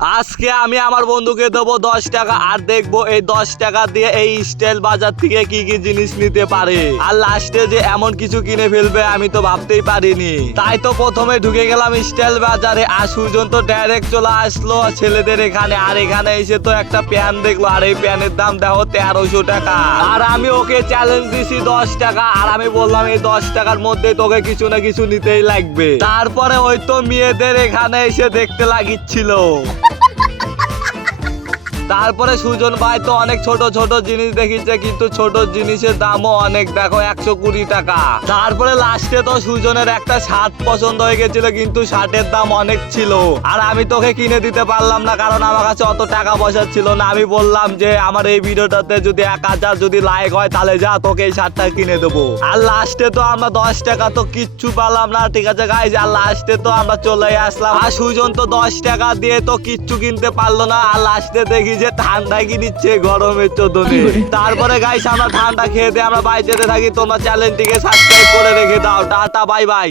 আজকে আমি আমার বন্ধুকে দেবো 10 টাকা আর দেখবো এই 10 টাকা দিয়ে এই স্টাইল বাজার থেকে কি কি জিনিস নিতে পারে। আর লাস্টে যে এমন কিছু কিনে ফেলবে আমি তো ভাবতেই পারিনি। তাই তো প্রথমে ঢুকে গেলাম স্টাইল বাজারে, আর সুজন তো ডাইরেক্ট চলে আসলো ছেলেদের এখানে। আর এখানে এসে তো একটা প্যান দেখলো, আর এই প্যানের দাম দেখো 1300 টাকা। আর আমি ওকে চ্যালেঞ্জ দিছি 10 টাকা, আর আমি বললাম এই 10 টাকার মধ্যে তোকে কিছু না কিছু নিতেই লাগবে। তারপরে ওই তো মেয়েদের এখানে এসে দেখতে লাগিচ্ছিল। তারপরে সুজন ভাই তো অনেক ছোট ছোট জিনিস দেখিছে, কিন্তু ছোট জিনিসের দামও অনেক, দেখো 120 টাকা। তারপরে লাস্টে তো সুজনের একটা শার্ট পছন্দ হয়ে গেছিল, কিন্তু শার্টের দাম অনেক ছিল। আর আমি তোকে কিনে দিতে পারলাম না, কারণ আমার কাছে অত টাকা পয়সা ছিল না। আমি বললাম যে আমার এই ভিডিওটাতে যদি 1000 যদি লাইক হয় তাহলে যা তোকে এই শার্টটা কিনে দেবো। আর লাস্টে তো আমরা 10 টাকা তো কিচ্ছু পারলাম না, ঠিক আছে গাইজ। আর লাস্টে তো আমরা চলে আসলাম, আর সুজন তো 10 টাকা দিয়ে তো কিচ্ছু কিনতে পারলো না। আর লাস্টে দেখি যে ঠান্ডা কিনিচ্ছে গরমের চোদনে। তারপরে গাইস আমরা ঠান্ডা খেয়ে দিয়ে আমরা বাইরে যেতে থাকি। তোমরা চ্যানেলটিকে সাবস্ক্রাইব করে রেখে দাও। Tata bye bye.